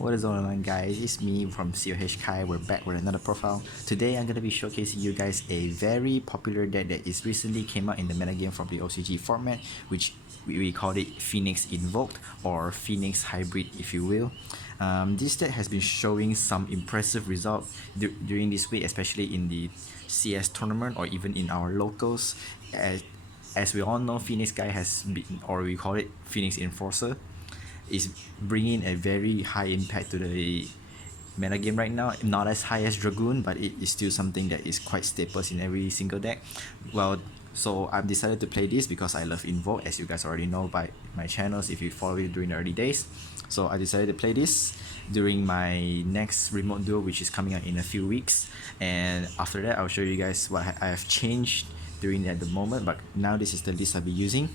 What is going on, guys? It's me from COH Kai. We're back with another profile. Today I'm gonna be showcasing you guys a very popular deck that is recently came out in the metagame from the OCG format, which we call it Phoenix Invoked or Phoenix Hybrid, if you will. This deck has been showing some impressive results during this week, especially in the CS tournament or even in our locals. As we all know, Phoenix guy has been, or we call it Phoenix Enforcer, is bringing a very high impact to the metagame right now. Not as high as Dragoon, but it is still something that is quite staples in every single deck. Well, so I've decided to play this because I love Invoke, as you guys already know by my channels if you follow it during the early days. So I decided to play this during my next remote duel, which is coming out in a few weeks. And after that, I'll show you guys what I have changed during at the moment. But now this is the list I'll be using.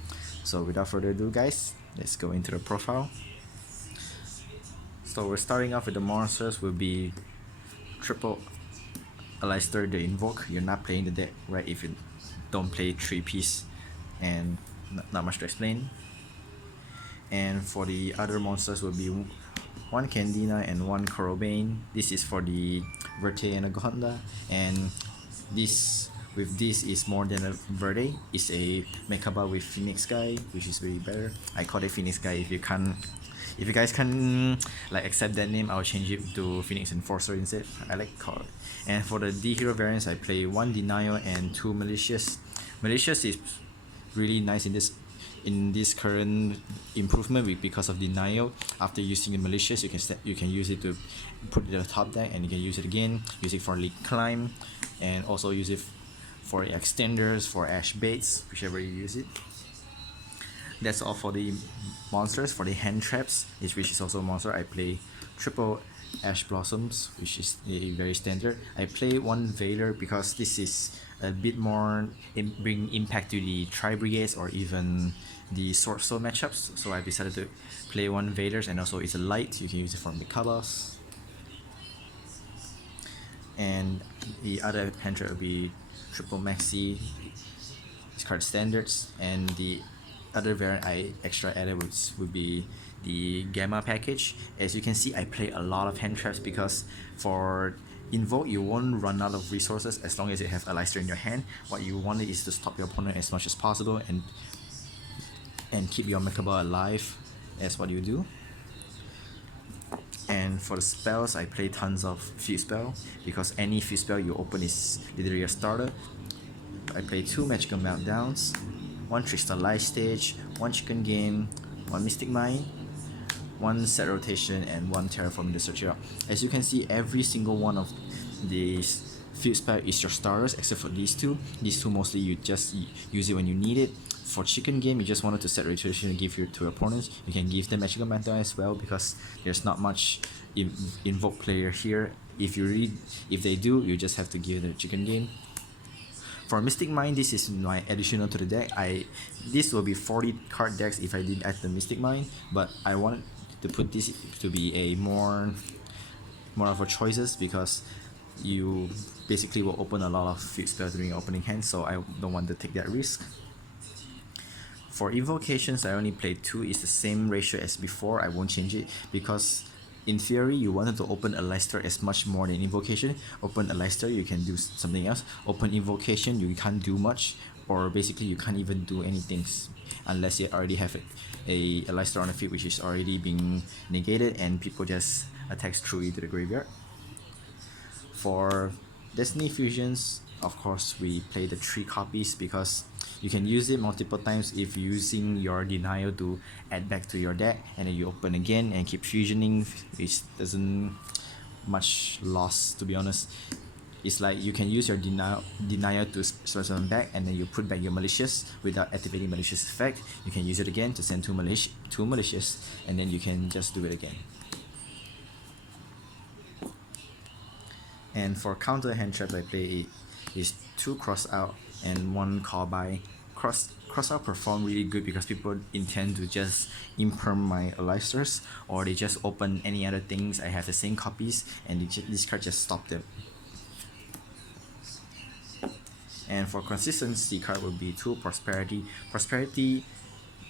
So without further ado, guys, let's go into the profile. So we're starting off with the monsters. Will be triple Aleister the Invoke. You're not playing the deck right if you don't play 3-piece, and not much to explain. And for the other monsters will be one Candina and one Corobane. This is for the Verte and Anaconda, and this is more than a Verde. It's a Mekaba with Phoenix guy, which is way better. I call it Phoenix guy. If you guys can like accept that name, I'll change it to Phoenix Enforcer instead. I like call it. And for the D hero variants, I play one Denial and two Malicious. Malicious is really nice in this current improvement because of Denial. After using the Malicious, you can use it to put it in the top deck, and you can use it again. Use it for League Climb, and also use it for extenders, for Ash Baits, whichever you use it. That's all for the monsters. For the hand traps, which is also a monster, I play triple Ash Blossoms, which is a very standard. I play one Veiler because this is a bit more bring impact to the Tri Brigades or even the Sword Soul matchups. So I decided to play one Veilers, and also it's a light. You can use it for Mikabas. And the other hand trap will be triple Maxi. These card standards, and the other variant I extra added would be the Gamma package. As you can see, I play a lot of hand traps because for Invoke, you won't run out of resources as long as you have Aleister in your hand. What you want is to stop your opponent as much as possible and keep your Mekaba alive as what you do. And for the spells, I play tons of Fuse Spell because any Fuse Spell you open is literally a starter. I play two Magical Meltdowns, one Trickstar Life Stage, one Chicken Game, one Mystic Mine, one Set Rotation, and one Terraforming the Searcher. As you can see, every single one of these Field Spell is your starters except for these two. These two mostly you just use it when you need it. For Chicken Game, you just wanted to set rotation and give to your opponents. You can give them Magical Meltdown as well because there's not much Invoke player here. If they do, you just have to give them Chicken Game. For Mystic Mine, this is my additional to the deck. This will be 40 card decks if I didn't add the Mystic Mine, but I wanted to put this to be a more of a choices because you basically will open a lot of field spells during your opening hand, so I don't want to take that risk. For invocations, I only played 2. It's the same ratio as before. I won't change it because in theory, you wanted to open Aleister as much more than Invocation. Open Aleister, you can do something else. Open Invocation, you can't do much, or basically you can't even do anything unless you already have a Aleister on the field, which is already being negated, and people just attack through you to the graveyard. For Destiny Fusions, of course, we play the 3 copies because you can use it multiple times if using your Denial to add back to your deck, and then you open again and keep fusioning, which doesn't much loss, to be honest. It's like you can use your denial to source them back, and then you put back your Malicious without activating Malicious effect. You can use it again to send two Malicious, and then you can just do it again. And for counter hand traps, I play is 2 Cross Out and 1 Call By. Cross Out perform really good because people intend to just imperm my Aleisters, or they just open any other things. I have the same copies, and this card just stop them. And for consistency card will be 2 Prosperity. Prosperity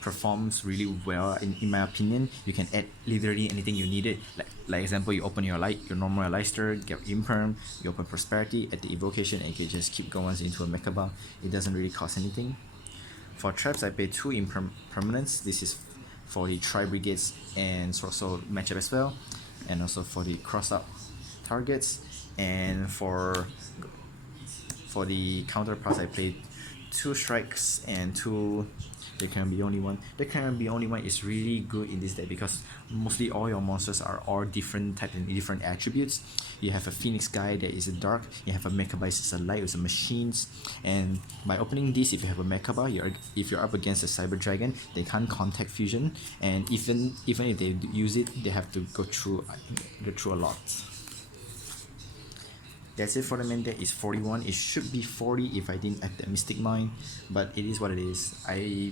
performs really well in my opinion. You can add literally anything you needed. Like example, you open your normal Leicester, get imperm, you open prosperity at the evocation, and you can just keep going into a mecha bar. It doesn't really cost anything. For traps, I pay 2 impermanents. This is for the tri brigades and also matchup as well, and also for the cross up targets. And for the counterparts, I played 2 strikes and 2. There can be only one. There can be only one is really good in this deck because mostly all your monsters are all different types and different attributes. You have a Phoenix guy that is a dark. You have a Mechabyte is a light with some machines. And by opening this, if you have a Mechabyte, if you're up against a Cyber Dragon, they can't contact fusion. And even if they use it, they have to go through a lot. That's it for the main deck. It's 41. It should be 40 if I didn't add the Mystic Mine, but it is what it is. I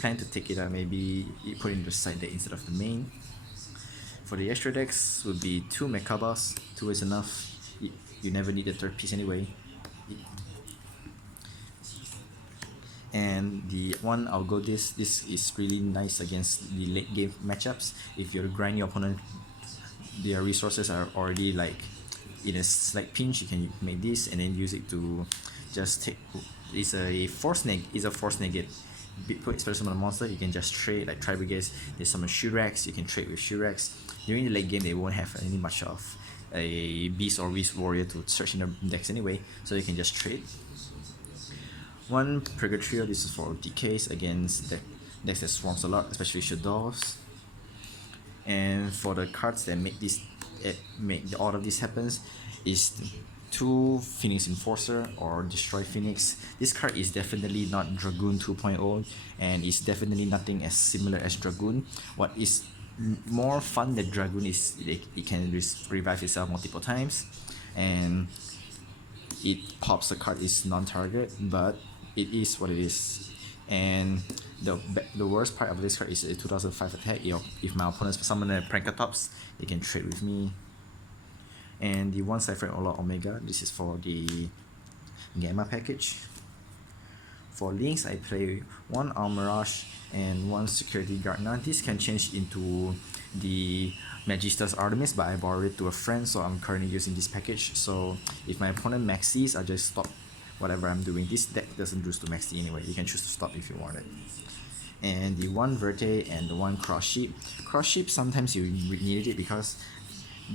plan to take it out, maybe put it in the side deck instead of the main. For the extra decks would be 2 Mechabas. 2 is enough. You never need a third piece anyway. And the one I'll go this is really nice against the late game matchups. If you're grinding your opponent, their resources are already like in a slight pinch, you can make this and then use it to just take. It's a force negate. Put special summon a monster, you can just trade like Tri Brigades. There's some Shurax, you can trade with Shurax. During the late game, they won't have any much of a Beast or Beast Warrior to search in the decks anyway, so you can just trade. 1 Purgatrio, this is for decays against decks that swarms a lot, especially Shadows. And for the cards that make all of this happens is 2 Phoenix Enforcer or Destroy Phoenix. This card is definitely not Dragoon 2.0 and is definitely nothing as similar as Dragoon. What is more fun than Dragoon is it can revive itself multiple times, and it pops a card is non-target, but it is what it is. And the worst part of this card is a 2005 attack. If my opponents summon a Prankatops, they can trade with me. And the 1 Cypher Ola Omega, this is for the Gamma package. For links, I play 1 Almirage and 1 Security Guard. Now this can change into the Magister's Artemis, but I borrowed it to a friend, so I'm currently using this package. So if my opponent maxes, I just stop whatever I'm doing. This deck doesn't boost to maxi anyway. You can choose to stop if you want it. And the 1 Verte and the 1 Cross Sheep. Cross Sheep, sometimes you need it because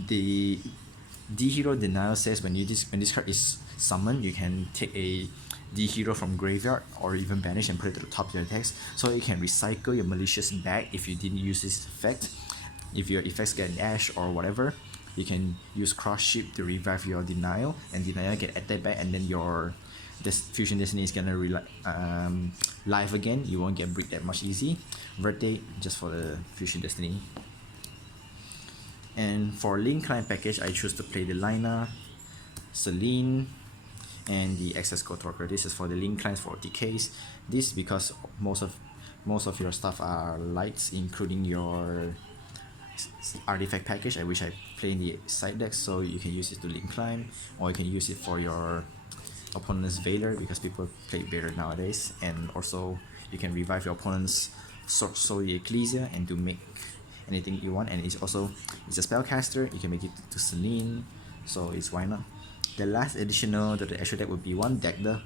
the D-Hero Denial says when this card is summoned, you can take a D-Hero from graveyard or even banish and put it to the top of your decks, so you can recycle your Malicious back if you didn't use this effect. If your effects get an Ash or whatever, you can use Cross Sheep to revive your Denial, and Denial get attack back, and then your Fusion Destiny is gonna live again. You won't get bricked that much easy. Verte just for the Fusion Destiny. And for Link Client package, I choose to play the Lina, Celine, and the Access Code Worker. This is for the Link Clients for decays. This because most of your stuff are lights, including your artifact package. I wish I play in the side deck, so you can use it to Link Climb, or you can use it for your opponent's Veiler because people play Veiler nowadays. And also you can revive your opponent's Soul Ecclesia and to make anything you want. And it's a spellcaster, you can make it to Celine, so it's why not. The last additional to the extra deck would be 1 Dagda,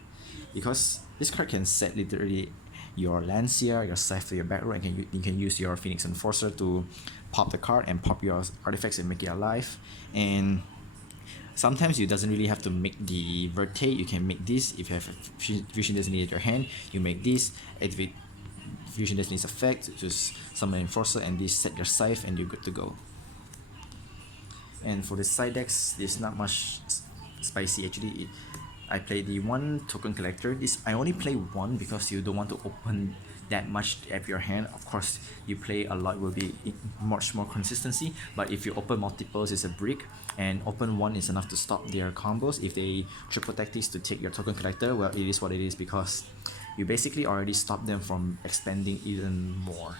because this card can set literally your Lancia, your Scythe to your back row, and you can use your Phoenix Enforcer to pop the card and pop your artifacts and make it alive. And sometimes you doesn't really have to make the Verte, you can make this. If you have Fusion Destiny at your hand, you make this, activate Fusion Destiny's effect, just summon Enforcer, and this set your Scythe and you're good to go. And for the side decks, there's not much spicy actually. I play the 1 Token Collector. This I only play 1 because you don't want to open that much at your hand. Of course, you play a lot will be much more consistency, but if you open multiples, it's a brick, and open 1 is enough to stop their combos. If they triple tactics to take your Token Collector, well, it is what it is, because you basically already stopped them from expanding even more.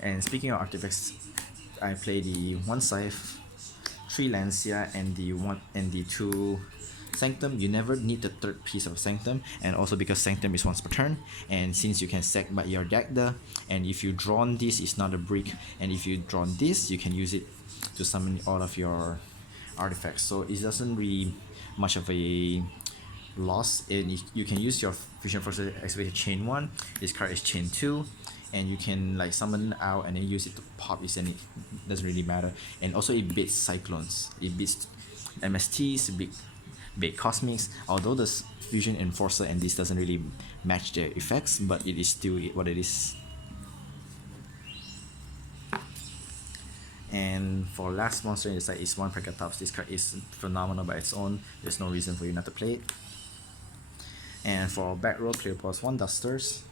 And speaking of artifacts, I play the 1 Scythe, 3 Lancia, and the 2 Sanctum, you never need the third piece of Sanctum, and also because Sanctum is once per turn, and since you can sack by your deck there, and if you drawn this, it's not a brick, and if you drawn this, you can use it to summon all of your artifacts. So it doesn't really much of a loss, and you can use your Fusion Force to activate chain 1. This card is chain 2, and you can like summon out and then use it to pop it, and it doesn't really matter. And also it beats Cyclones, it beats MSTs, beat Cosmics, although the Fusion Enforcer and this doesn't really match their effects, but it is still what it is. And for last monster in the side is one Precatops. This card is phenomenal by its own, there's no reason for you not to play it. And for back row, clear pause 1 Dusters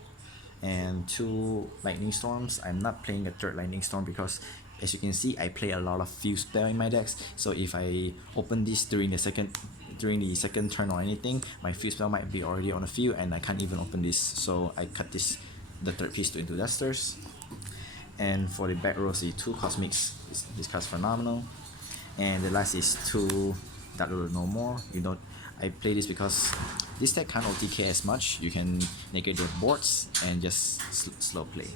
and 2 Lightning Storms. I'm not playing a third Lightning Storm because as you can see, I play a lot of Fuse Spell in my decks, so if I open this during the second turn or anything, my Fuse Spell might be already on the field and I can't even open this, so I cut the third piece into Dusters. And for the back row, see 2 Cosmics, this card's phenomenal. And the last is 2 Dark Lord No More. I play this because this deck can't OTK as much, you can negate your boards and just slow play.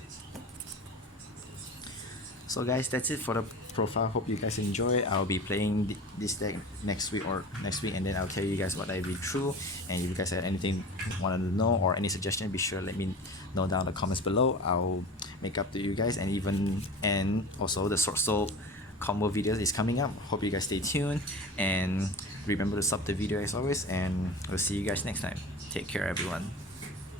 So guys, that's it for the profile. Hope you guys enjoy. I'll be playing this deck next week, and then I'll tell you guys what I read through. And if you guys have anything wanted to know or any suggestion, be sure let me know down in the comments below. I'll make up to you guys, and also the Sword Soul combo video is coming up. Hope you guys stay tuned and remember to sub the video as always, and we'll see you guys next time. Take care everyone.